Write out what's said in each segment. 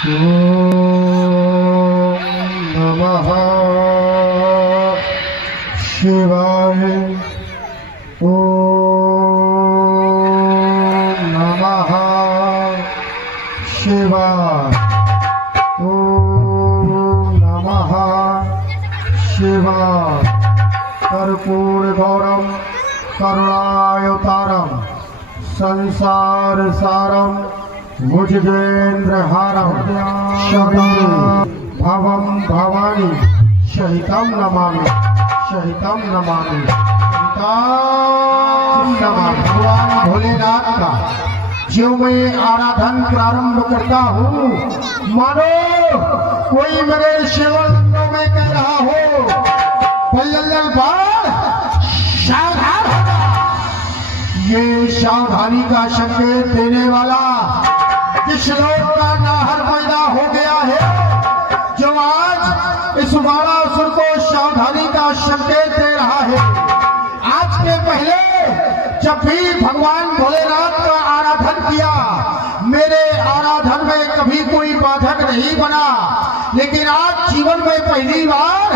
नमः शिवाय। ओम नमः शिवाय। ओम नमः शिवाय। कर्पूरगौरम करुणावतारम संसार सारम भुजगेन्द्रहारम सदा भवम भवानी सहितम नमामि सहितम नमामि सहितम नमामि। भगवान भोलेनाथ का जो मैं आराधन प्रारंभ करता हूँ, मानो कोई मेरे शिवलिंगों में कह रहा हो, बल्लल बाल सावधान होगा। ये सावधानी का संकेत देने वाला इस लोक का नाहर पैदा हो गया है, जो आज इस बाणासुर को सावधानी का संकेत दे रहा है। आज के पहले जब भी भगवान भोलेनाथ का आराधन किया, मेरे आराधन में कभी कोई बाधक नहीं बना, लेकिन आज जीवन में पहली बार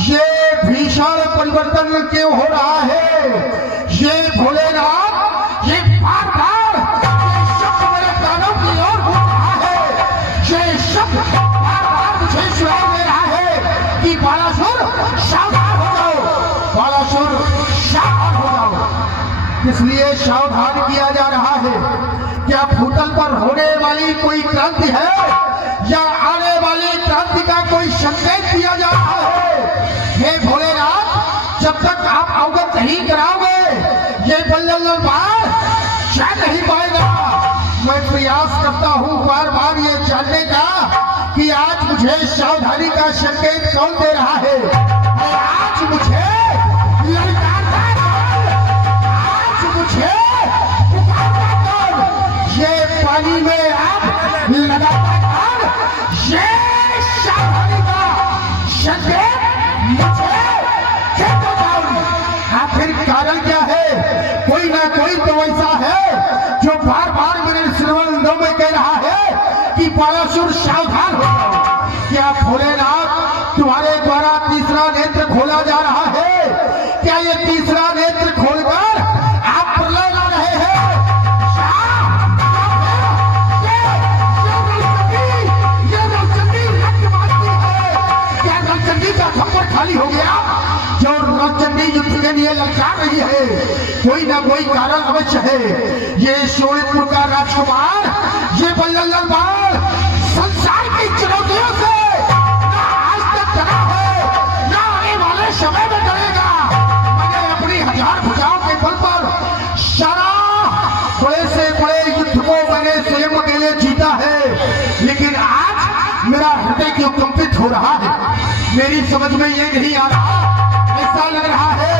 ये भीषण परिवर्तन क्यों हो रहा है? ये भोलेनाथ ये बार बार शब्द मेरे कानों की ओर घूम रहा है। ये शब्द बार बार मुझे सुनाई दे रहा है कि बालासुर सावधान हो जाओ, बालासुर सावधान हो जाओ। इसलिए सावधान किया जा रहा है। क्या भूतल पर होने वाली कोई क्रांति है या आने वाली क्रांति का कोई संकेत दिया जा रहा है? हे भोलेनाथ, जब तक आप अवगत नहीं कराओगे, ये बल्लल बाल चैन नहीं पाएगा। मैं प्रयास करता हूँ बार बार ये जानने का कि आज मुझे सावधानी का संकेत कौन दे रहा है। और आज मुझे ललकारता कौन? आज मुझे पुकारता कौन? ये पानी में आप लगाता कौन? ये सावधानी का संकेत मुझे कहता कौन? आखिर कारण क्या है? कोई ना कोई तो ऐसा है जो बार बार मेरे श्रवणों में कह रहा है कि बालासुर सावधान हो जाओ। क्या भोलेनाथ तुम्हारे द्वारा तीसरा नेत्र खोला जा रहा है? क्या ये तीसरा नेत्र खोलकर आप प्रलय ला रहे हैं? ये नौचंदी रक्त मारती है। क्या नौचंदी का खप्पर खाली हो गया जो नौचंदी युद्ध के लिए ललकार रही है? कोई ना कोई कारण अवश्य है। ये शोणितपुर का राजकुमार, ये बल्लल बाल संसार की चुनौतियों से ना आज तक डरा है, ना आने वाले समय में डरेगा। मैंने अपनी 1000 भुजाओं के बल पर सारा बड़े से बड़े युद्ध को मैंने स्वयं अकेले जीता है, लेकिन आज मेरा हृदय क्यों कंपित हो रहा है? मेरी समझ में ये नहीं आ रहा। ऐसा लग रहा है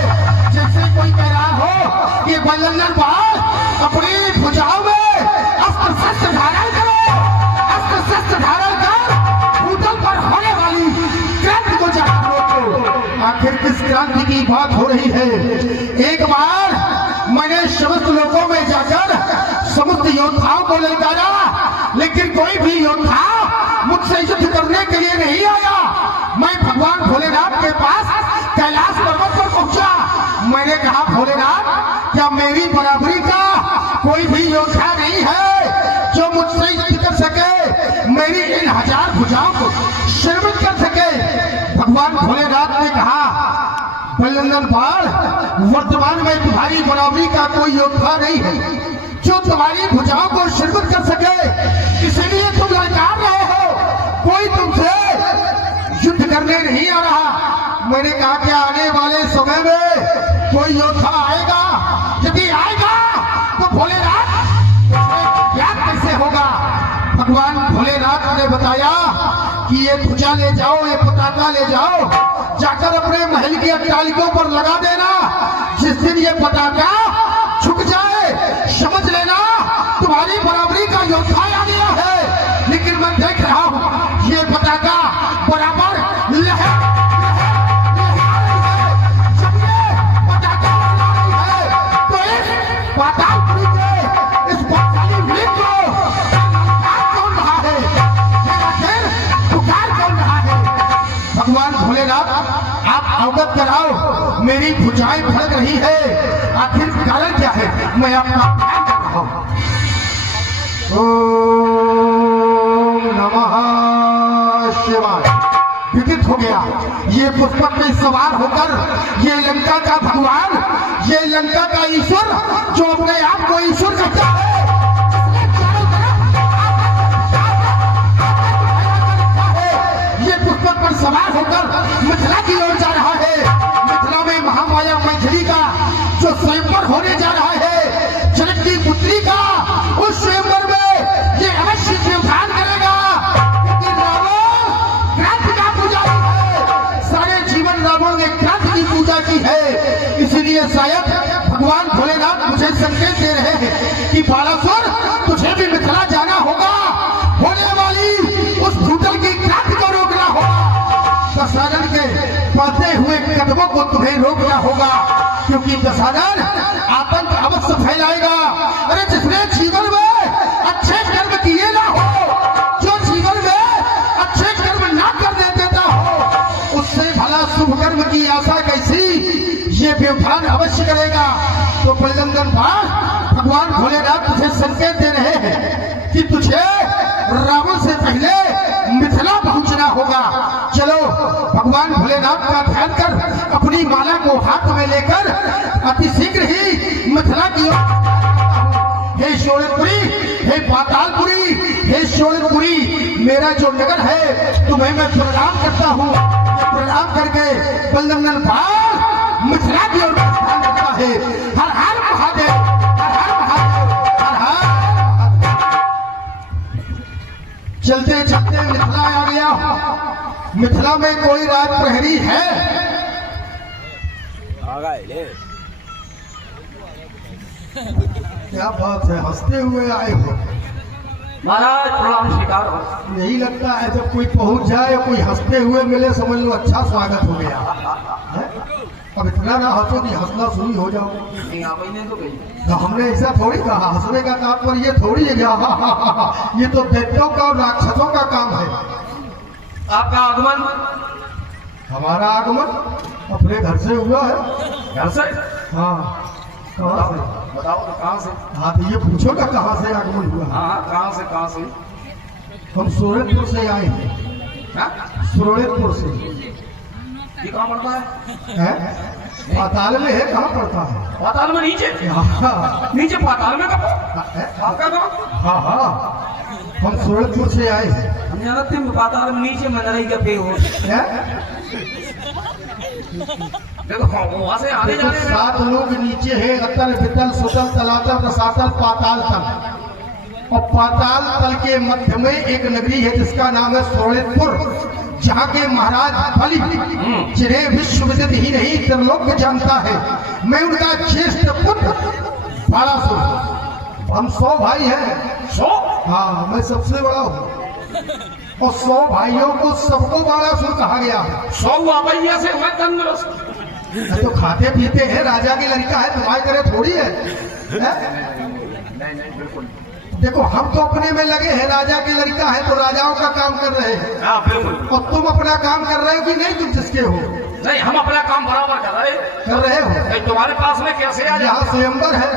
जैसे कोई कह रहा हो कि बल्लल बाल अपनी भुजाओं में अस्त्र शस्त्र धारण करो, अस्त्र शस्त्र धारण कर भूतल पर होने वाली क्रांति को जाकर रोको। आखिर किस क्रांति की बात हो रही है? एक बार मैंने समस्त लोगों में जाकर समस्त योद्धाओं को ललकारा, लेकिन कोई भी योद्धा मुझसे युद्ध करने के लिए नहीं आया। मैं भगवान भोलेनाथ के पास कैलाश पर्वत पर पहुंचा। मैंने कहा, भोलेनाथ, क्या मेरी बराबरी का कोई भी योद्धा नहीं है जो मुझसे युद्ध कर सके, मेरी इन 1000 भुजाओं को शर्मित कर सके? भगवान भोलेनाथ ने कहा, बल्लल बाल, वर्तमान में तुम्हारी बराबरी का कोई योद्धा नहीं है जो तुम्हारी भुजाओं को शर्मित कर सके, इसलिए तुम ललकार रहे हो। कोई तुमसे युद्ध करने नहीं आ रहा। मैंने कहा, क्या आने वाले समय में कोई योद्धा आएगा? यदि आएगा तो भोलेनाथ क्या कैसे होगा? भगवान भोलेनाथ ने बताया कि ये ध्वजा ले जाओ, ये पताका ले जाओ, जाकर अपने महल की अट्टालिकों पर लगा देना। जिस दिन ये पताका झुक जाए, समझ लेना तुम्हारी बराबरी का योद्धा आ गया है। लेकिन मैं देख रहा हूँ ये पताका बराबर लहर पातालपुरी के इस बलशाली वीर को कौन रहा है? ये आप अवगत कराओ, मेरी भुजाएं भड़क रही है, आखिर कारण क्या है, मैं आपका ध्यान कर रहा हूं। ओम नमः शिवाय। विदित हो गया, ये पुष्पक में सवार होकर ये लंका का भगवान, ये लंका का ईश्वर, जो अपने आप को ईश्वर कहता है, ये पुष्पक पर सवार होकर मिथिला की ओर जा रहा है। मिथिला में महामाया मैथिली का जो स्वयंवर होने जा रहा है, जनक की पुत्री का, उस स्वयंवर में ये अवश्य व्यवधान करेगा। लेकिन रावण क्रांति का पुजारी है, सारे जीवन रावण ने क्रांति की पूजा की है। इसलिए शायद भगवान भोलेनाथ मुझे संकेत दे रहे हैं कि बालासुर, तुझे भी मिथिला जाना होगा, होने वाली उस भूतल की क्रांति को रोकना होगा। दशानन के बढ़ते हुए कदमों को तुम्हें रोकना होगा, क्योंकि दशानन आतंक अवश्य फैलाएगा। अरे जिसने जीवन में अच्छे कर्म किए ना हो, जो जीवन में अच्छे कर्म ना करने देता हो, उससे भला शुभ कर्म की आशा कैसी, ये व्यवधान अवश्य करेगा। तो बलगंगन भगवान भोलेनाथ तुझे संकेत दे रहे हैं कि तुझे रावण से पहले मिथिला पहुंचना होगा। चलो, भगवान भोलेनाथ का ध्यान कर अपनी माला को हाथ में लेकर अति शीघ्र ही मिथिला की ओर। हे शोणितपुरी, हे पातालपुरी, हे शोणितपुरी, मेरा जो नगर है तुम्हें मैं प्रणाम करता हूँ। प्रणाम करके बलगंगन मिथिला की ओर प्रस्थान करता है। हर हर महादेव, हर हर महादेव, हर हर। चलते चलते मिथिला आ गया। मिथिला में कोई राज प्रहरी है? क्या बात है, हंसते हुए आए हो महाराज। प्रणाम स्वीकार हो। यही लगता है जब कोई पहुंच जाए, कोई हंसते हुए मिले, समझ लो अच्छा स्वागत हो गया है? अब इतना ना हंसो कि हंसना शुरू हो जाओ। तो हमने ऐसा थोड़ी कहा, हंसने का तात्पर्य ये थोड़ी है ये तो दैत्यों का और राक्षसों का काम है। आपका आगमन? हमारा आगमन अपने घर से हुआ है। घर से? हाँ। कहाँ से? बताओ तो कहाँ से? हाँ, तो ये पूछो ना कहाँ से आगमन हुआ। हाँ, कहाँ से? कहाँ से? हम सूरजपुर से आए हैं। सूरजपुर से। ये कहाँ पड़ता है? पाताल में है। कहाँ पड़ता है? पाताल में नीचे? हाँ। नीचे पाताल में कब? आपका गाँव? हाँ हाँ, हम सूरजपुर से आए हैं। हम जानते हैं पाताल में नीचे मनरई का पेड़ हो। देखो वहाँ से आने जाने में 7 लोग नीचे है, अतल वितल सुतल तलातल रसातल पाताल तल। और पाताल तल के मध्य में एक नगरी है जिसका नाम है सूरजपुर, जहाँ के महाराज बलि, जिन्हें विश्व विदित ही नहीं त्रिलोक जानता है। मैं उनका ज्येष्ठ पुत्र बालासुर। हम 100 भाई हैं। 100? हाँ, मैं सबसे बड़ा हूँ। और 100 भाइयों को सबको बालासुर कहा गया है। 100 वापैया से मैं तंदुरुस्त। तो खाते पीते हैं, राजा की लड़का है, तुम्हारी तरह थोड़ी है? नहीं बिल्कुल। देखो, हम तो अपने में लगे हैं, राजा की लड़का है तो राजाओं का काम कर रहे हैं। हाँ बिल्कुल। और तुम अपना काम कर रहे हो कि नहीं? तुम जिसके हो? नहीं, हम अपना काम बराबर कर रहे हो। नहीं, तुम्हारे पास में कैसे आ यहाँ स्वयंवर है,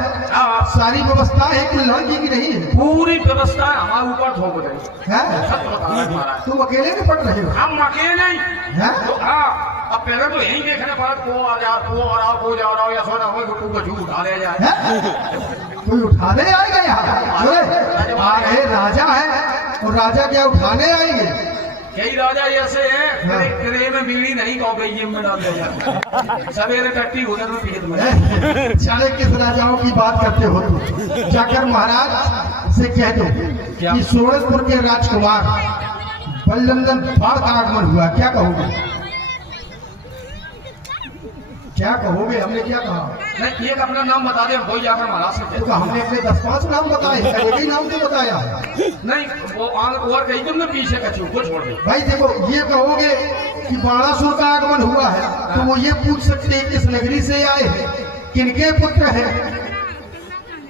सारी व्यवस्था है, कोई लड़की की नहीं है। पूरी व्यवस्था हमारे ऊपर थोप रहे हैं। तुम अकेले नहीं पढ़ रहे हो? हम अकेले ही। तो हाँ, अब पहले तो यही देखने पड़ा को आ जा, को आ रहा, को जा रहा, या सोना हो तो कुछ उठा ले जाए। कोई उठाने आएगा यहाँ? अरे राजा है, और राजा क्या उठाने आएंगे? कई राजा ऐसे हैं, ट्रे में बीड़ी नहीं कहो गई में डाल दिया, सवेरे टट्टी होने तो पीत में। चाहे किस राजाओं की बात करते हो तुम? जाकर महाराज से कह दो कि सूरजपुर के राजकुमार बलगंगन बाढ़ का आगमन हुआ। क्या कहोगे? क्या कहोगे? हमने क्या कहा? नहीं, एक अपना नाम बता दे, कोई जाकर महाराज से तो हमने अपने 10-5 नाम बताए, एक ही नाम तो बताया। नहीं, वो और कहीं तुमने पीछे का को छोड़ दे। भाई देखो, ये कहोगे कि बाणासुर का आगमन हुआ है तो वो ये पूछ सकते हैं किस नगरी से आए हैं, किनके पुत्र हैं।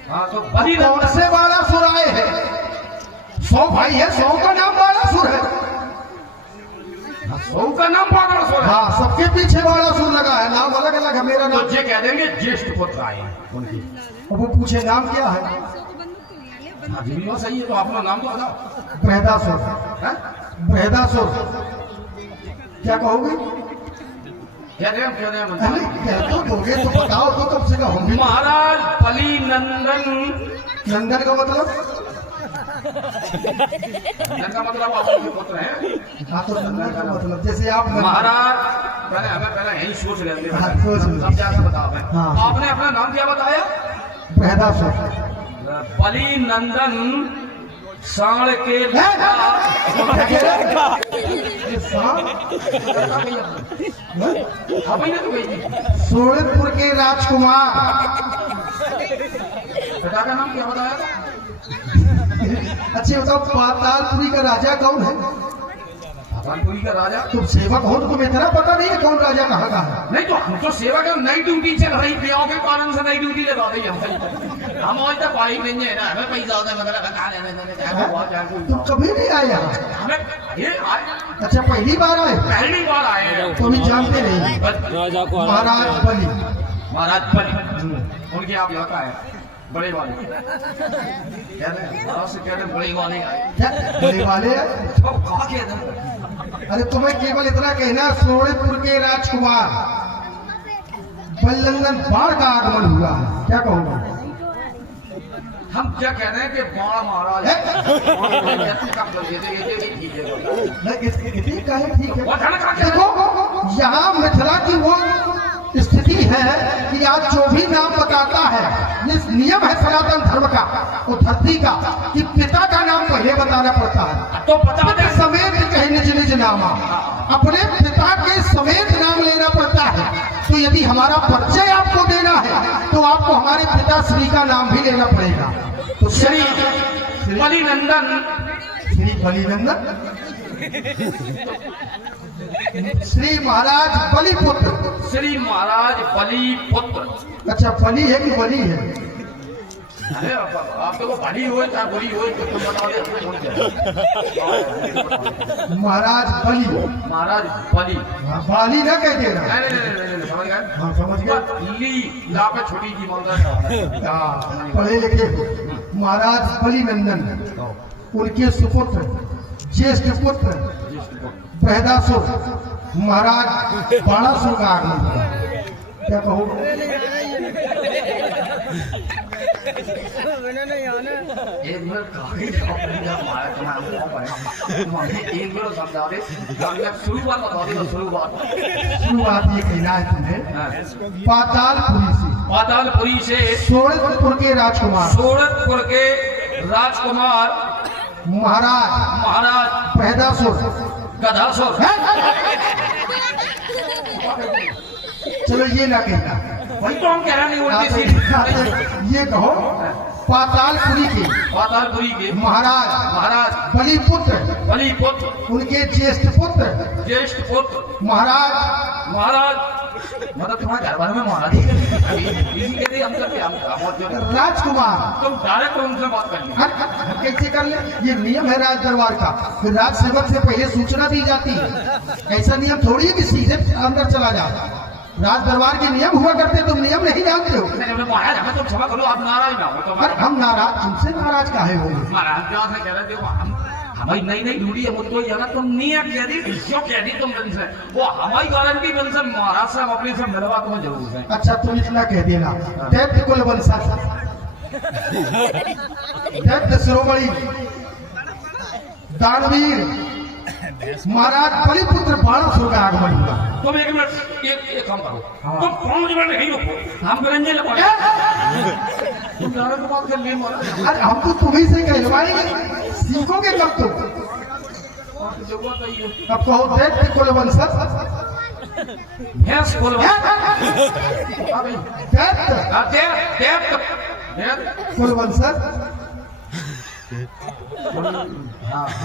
हाँ, तो बड़ी कौन से बाणासुर आए हैं? 100 भाई है, 100 का नाम बाणासुर है। सौ का नाम बाणासुर है। हाँ, सबके पीछे बाणासुर लगा है, नाम अलग अलग है, मेरा तो नाम। ये कह देंगे ज्येष्ठ पुत्र आए उनकी। अब वो पूछे नाम क्या है? हाँ जी भी सही है, तो अपना नाम तो बताओ। बृहदासुर। हैं? बृहदासुर क्या कहोगे? कह रहे हैं अरे कह तो दोगे तो बताओ तो कम से कम हम भी। महाराज बलि नंदन। नंदन का मतलब? नंदन का मतलब आपके पुत्र है। हाँ, तो नंदन का मतलब जैसे आप महाराज पहले यही सोच लेते हैं। हाँ, सोच लो। सब क्या बताओ। हाँ। आपने अपना नाम क्या बताया? बृहदासुर। बलि नंदन साण के सोनितपुर के राजकुमार। पिता का नाम क्या बताया था? अच्छे बताओ, पातालपुरी का राजा कौन है? पातालपुरी का राजा? तुम सेवक हो तो तुम्हें इतना पता नहीं है कौन राजा कहाँ का है? नहीं तो हम तो सेवा का नई ड्यूटी चल रही, ब्याह के कारण से नई ड्यूटी लगा दी हम आज तक पाई नहीं है ना, हमें पैसा तुम कभी नहीं आए यहाँ? हमें ये आए, अच्छा, पहली बार आए? पहली बार आए हैं। तो अभी जानते नहीं राजा को महाराज बलि। महाराज बलि उनके आप यहाँ का है बड़े वाले कह रहे हैं, महाराज से कह रहे हैं बड़े वाले आए। क्या बड़े वाले हैं? तो कहा कह रहे? अरे तुम्हें केवल इतना कहना, सोनितपुर के राजकुमार बल्लंगन बाढ़ का आगमन हुआ है, क्या कहोगे? हम क्या कह रहे हैं कि बाणा महाराज इतनी काहे ठीक है? वो धन का क्या? देखो, यहाँ मिथिला की वो स्थिति है कि आज जो भी नाम बताता है, ये नियम है सनातन धर्म का और धरती का, कि पिता का नाम पहले बताना पड़ता है। तो बता दे समेत कहे निज निज नामा, अपने पिता के समेत नाम लेना पड़ता है। तो यदि हमारा परिचय आपको देना है तो आपको हमारे पिता श्री का नाम भी लेना पड़ेगा। तो श्री बलि नंदन, श्री बलिनंदन, श्री महाराज बलिपुत्र। श्री महाराज बलि पुत्र। अच्छा, बलि है कि बलि है? अरे आप तो बली हो चाहे बुरी हो, तो तुम बता दे। महाराज बलि। महाराज बलि, हाँ, बाली ना कह देना। नहीं, समझ गए? हाँ, समझ गए। ली ला पे छोटी जी बोलता हाँ, पढ़े लिखे हो। महाराज बलि नंदन, उनके सुपुत्र ज्येष्ठ पुत्र बृहदासुर महाराज बाणासुर का आगमन हुआ। क्या कहो? एक मिनट काफी एक मिनट समझा दे, शुरुआत बता दे। शुरुआत ये कहना है तुम्हें, पातालपुरी से, पातालपुरी से सोनितपुर के राजकुमार सोनितपुर के राजकुमार महाराज बृहदासुर गधासुर। चलो ये ना कहना, वही तो हम कह रहे हैं उल्टी सीधी। ये कहो, पातालपुरी के पातालपुरी के महाराज बलिपुत्र, बलि पुत्र, उनके ज्येष्ठ पुत्र ज्येष्ठ पुत्र महाराज मतलब तुम्हारे घर वाले में महाराज इसी के लिए हम राजकुमार। तुम डायरेक्ट उनसे बात कर ली। हम कैसे कर ले? ये नियम है राज दरबार का, फिर राज सेवक से पहले सूचना दी जाती है। ऐसा नियम थोड़ी है कि सीधे अंदर चला जाए। राज दरबार के नियम हुआ करते, तुम नियम नहीं जानते हो। महाराज हमें तुम क्षमा करो, आप नाराज ना हो तो। अरे हम नाराज, तुमसे नाराज काहे होंगे? महाराज क्या कह रहे थे, हम हमारी नई नई ढूंढी है मुझको जाना, तुम नहीं कह दी क्यों कह दी तुम बन से वो हमारी गारंटी बन से महाराज से हम अपने से मिलवा तुम्हें जरूर है। अच्छा, तुम इतना कह देना, दैत्य कुल वंशज, दैत्य शिरोमणि दानवीर महाराज बलिपुत्र बाणासुर का आगमन हुआ। तुम एक मिनट एक काम करो, हाँ। तुम 5 मिनट नहीं रुको, हम करेंगे तुम डायरेक्ट बात कर लिए महाराज। अरे हम तो तुम्ही से कहलवाएंगे, सीखोगे कब तुम? अब कहो, दैत्य कुल वंशज, भैंस बोल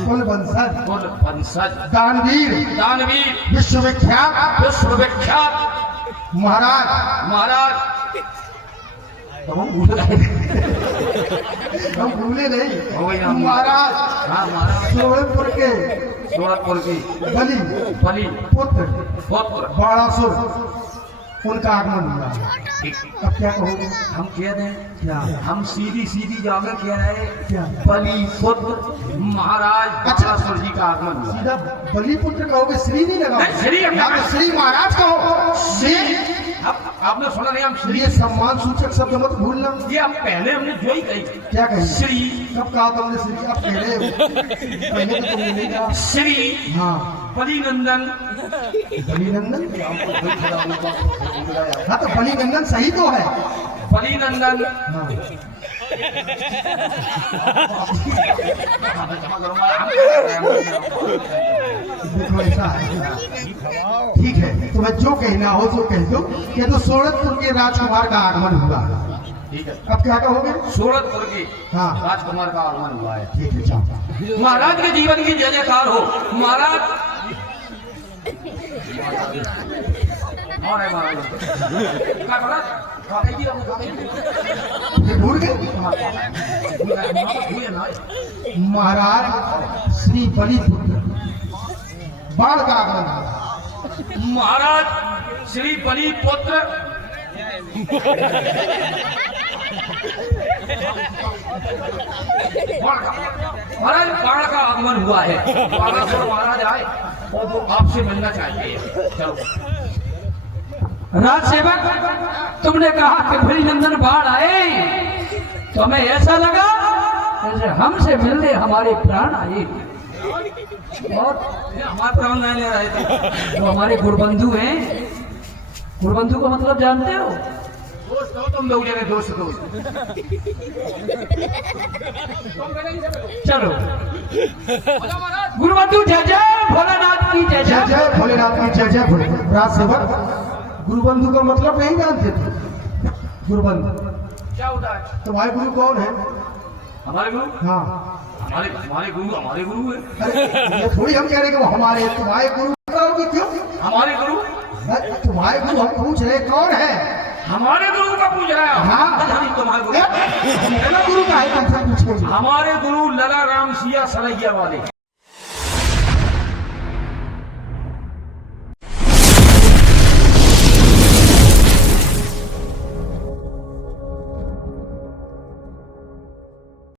कुल वंशज, कुल वंशज दानवीर विश्वविख्यात महाराज तो हम भूल गए। हम भूले नहीं। हो गई हम। महाराज हाँ महाराज सोलपुर के सूरतपुर की बलि बलि पुत्र पुत्र बाणासुर उनका आगमन हुआ। ठीक। अब क्या कहोगे? हम कह दें क्या हम सीधी सीधी जाकर कह रहे क्या बलि पुत्र महाराज अच्छा। बाणासुर जी का आगमन हुआ। सीधा बलि पुत्र कहोगे, श्री नहीं लगा? नहीं, श्री हम या तो श्री महाराज कहो। श्री अब आपने सुना नहीं हम श्री ये सम्मान सूचक शब्द मत भूलना। ये अब पहले हमने जो ही कही क्या कही? श्री कब कहा तुमने श्री? अब कह रहे हो। पहले तो तुमने नहीं कहा। श्री हाँ बलिनंदन बलिनंदन। हाँ तो बलिनंदन सही तो है। बलिनंदन हाँ देखो ऐसा है। ठीक है, तुम्हें जो कहना हो जो कह दो। कह दो सोरठपुर के राजकुमार का आगमन हुआ। ठीक है। अब क्या कहोगे? सूरतपुर की हाँ राजकुमार का आगमन हुआ है। ठीक है, जाओ। महाराज के जीवन की जय जयकार हो। महाराज और है महाराज क्या करा? क्या कही थी आपने? क्या कही थी? फिर भूल गए? भूले ना। महाराज श्री बलिपुत्र बाढ़ का आगमन हुआ। महाराज श्री बलि पुत्र महाराज बाढ़ का आगमन हुआ है। बाणासुर महाराज आए और वो आपसे मिलना चाहते हैं। चलो राजसेवक, तुमने कहा कि बलिनंदन बाढ़ आए तो हमें ऐसा लगा जैसे हमसे मिलने हमारे प्राण आए। और ये हमारे प्राण नहीं ले रहे थे। वो हमारे गुरुबंधु हैं। गुरुबंधु का मतलब जानते हो? दोस्त हो तुम लोग जगह दोस्त दोस्त। चलो गुरुबंधु जय जय भोलेनाथ की जय जय जय। जय भोलेनाथ की जय जय भोले। राजसेवक गुरुबंधु का मतलब नहीं जानते थे? गुरुबंधु क्या होता है? तुम्हारे गुरु कौन है? हमारे गुरु हाँ हमारे गुरु है। अरे ये थोड़ी हम कह रहे कि वो हमारे तुम्हारे गुरु कहोगे क्यों? हमारे गुरु तुम्हारे गुरु हम पूछ रहे कौन है? हमारे गुरु का पूछ रहा है। हाँ। तुम्हारे गुरु मेरा गुरु का है, तुमसे पूछ रहे। हमारे गुरु लला राम सिया सलैया वाले।